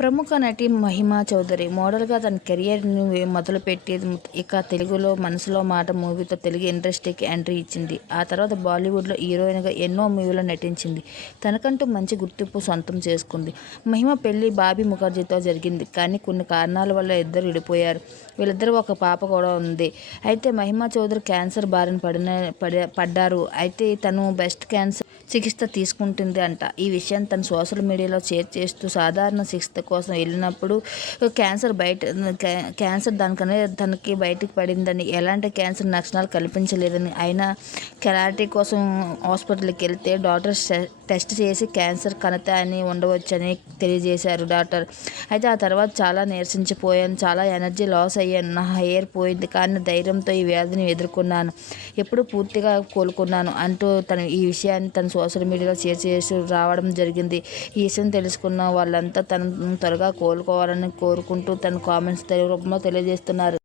ప్రముఖ నటి మహిమా చౌదరి మోడల్గా తన కెరియర్ని మొదలుపెట్టి ఇక తెలుగులో మనసులో మాట మూవీతో తెలుగు ఇండస్ట్రీకి ఎంట్రీ ఇచ్చింది. ఆ తర్వాత బాలీవుడ్లో హీరోయిన్గా ఎన్నో మూవీలో నటించింది. తనకంటూ మంచి గుర్తింపు సొంతం చేసుకుంది. మహిమ పెళ్ళి బాబీ ముఖర్జీతో జరిగింది. కానీ కొన్ని కారణాల వల్ల ఇద్దరు విడిపోయారు. వీళ్ళిద్దరు ఒక పాప కూడా ఉంది. అయితే మహిమా చౌదరి క్యాన్సర్ బారిన పడిన పడే పడ్డారు. అయితే తను బెస్ట్ క్యాన్సర్ చికిత్స తీసుకుంటుంది అంట. ఈ విషయం తన సోషల్ మీడియాలో షేర్ చేస్తూ సాధారణ చికిత్స కోసం వెళ్ళినప్పుడు క్యాన్సర్ బయట క్యాన్సర్ దానికనే తనకి బయటకు పడిందని ఎలాంటి క్యాన్సర్ లక్షణాలు కనిపించలేదని అయినా కెరాటీ కోసం హాస్పిటల్కి వెళ్తే డాక్టర్ టెస్ట్ చేసి క్యాన్సర్ కణత అని ఉండవచ్చని తెలియజేశారు డాక్టర్. అయితే ఆ తర్వాత చాలా నీరసించిపోయాను చాలా ఎనర్జీ లాస్ అయ్యాను నా హెయిర్ పోయింది కానీ ధైర్యంతో ఈ వ్యాధిని ఎదుర్కొన్నాను ఎప్పుడు పూర్తిగా కోలుకున్నాను అంటూ తను ఈ విషయాన్ని తన సోషల్ మీడియాలో షేర్ చేసి రావడం జరిగింది. ఈ విషయం తెలుసుకున్న వాళ్ళంతా తను త్వరగా కోలుకోవాలని కోరుకుంటూ తన కామెంట్స్ రూపంలో తెలియజేస్తున్నారు.